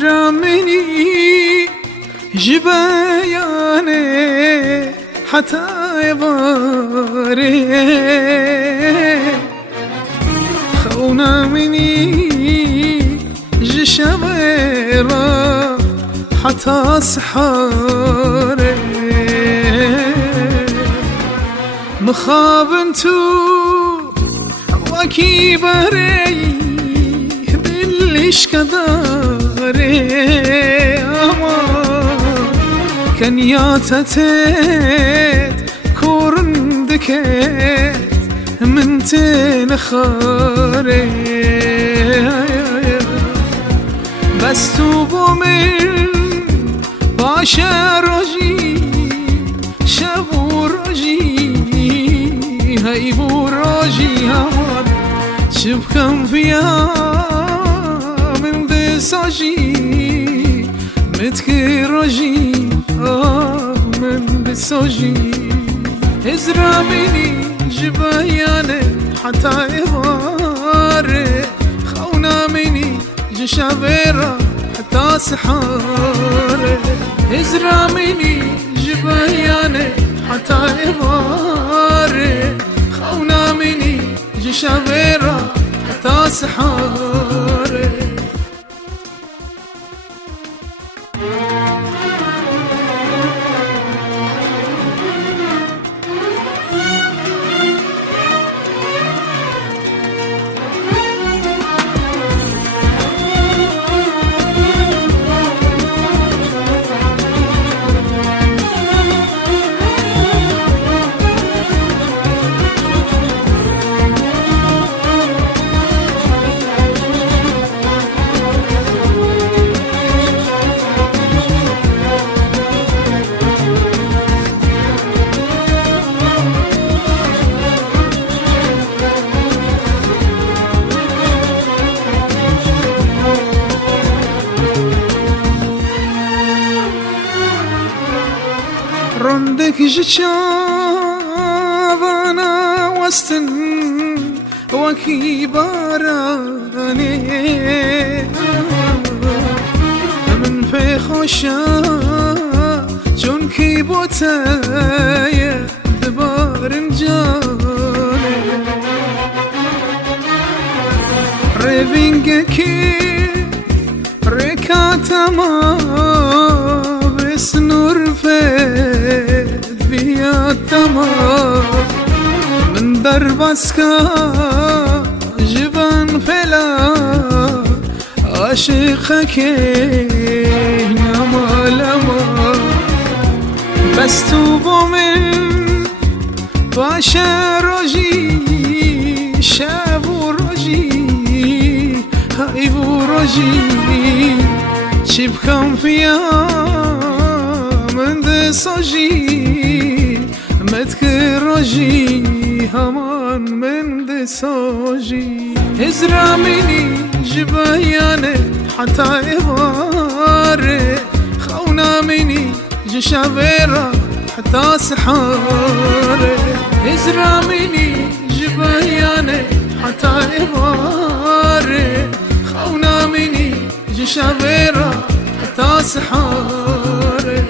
ازرع مني جبياني حتى يباري خونا مني جشبيرا حتى سحاري مخابنتو وكيبري بالليش كداري أما كان ياتتت كورندكت من تنخاري بس توبو من باشا رجي شبو رجي هيبو رجي همان شبكم فيها من دساجي متكي رجي من دساجي ازرع مني جبياني حتى يباري خونا مني جشابيرا حتى سحاري ازرع مني جبياني حتى يباري خونا مني جشابيرا حتى سحاري رندك جشافانا وستن وكي باراني من في خوشا جون كي بوتايا دبارن جاني ريفينجكي ريكاتما بسنور فيد بيا التمام من دربسكا جبن فلا عاشقك نما لما بس توبو من باشا رجي شابو رجي هايبو رجي شبكم فيها من دساجي متكر رجي همان من دساجي ازرع مني جبياني حتى يباري خونا مني جشابيرا حتى سحاري ازرع مني جبياني حتى يباري خونا مني جشابيرا حتى سحاري